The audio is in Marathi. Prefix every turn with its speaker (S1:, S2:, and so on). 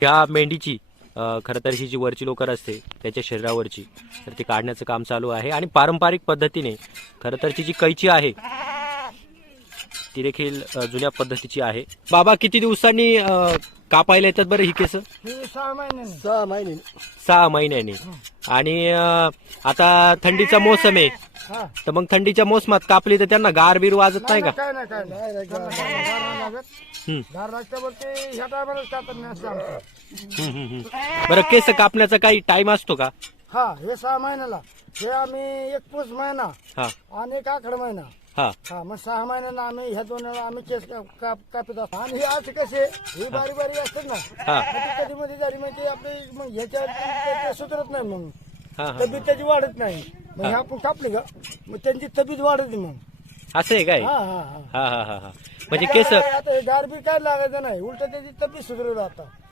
S1: ह्या मेंढीची खरं तर ही जी वरची लोकर असते त्याच्या शरीरावरची तर ती काढण्याचं काम चालू आहे. आणि पारंपरिक पद्धतीने खरं तरची जी कैची आहे ती देखील जुन्या पद्धतीची आहे. बाबा किती दिवसांनी कापायला येतात बरं ही केस?
S2: सहा महिने.
S3: सहा महिने
S1: सहा महिन्यांनी. आणि आता थंडीचा मोसम आहे तर मग थंडीच्या मोसमात कापली तर त्यांना गार बीर वाजत नाही का?
S2: काय नाही काय नाही. त्यांना गार नाही लागत.
S1: हम्म.
S2: गार लागल्यावर ते ह्या टायमालाच कापत नाही असं आमचं.
S1: हम्म, हम्म, हम्म. बरं केस कापण्याचा काही टाइम असतो का?
S2: हा हे सहा महिन्याला. हे आम्ही एक पूस महिना
S1: हा.
S2: आणि एक आखड महिना.
S1: हा.
S2: हा मग सहा महिन्याला आम्ही ह्या दोन वेळा आम्ही केस काप- काप कापित असतो. आणि हे असे कसे ही बारी बारी असतात ना.
S1: हा.
S2: मग ती कधी मध्ये झाली ते आपली मग ह्याच्या सुधरत नाही मग
S1: हा हा.
S2: तब्येत त्याची वाढत नाही. मग हे. आपण कापली का? मग त्यांची तब्येत वाढत मग.
S1: असं आहे काय?
S2: हा हा हा.
S1: हा हा हा हा. म्हणजे केस
S2: आता हे गारबी काय लागायचं नाही. उलट त्याची तब्येत सुधारवलं आता.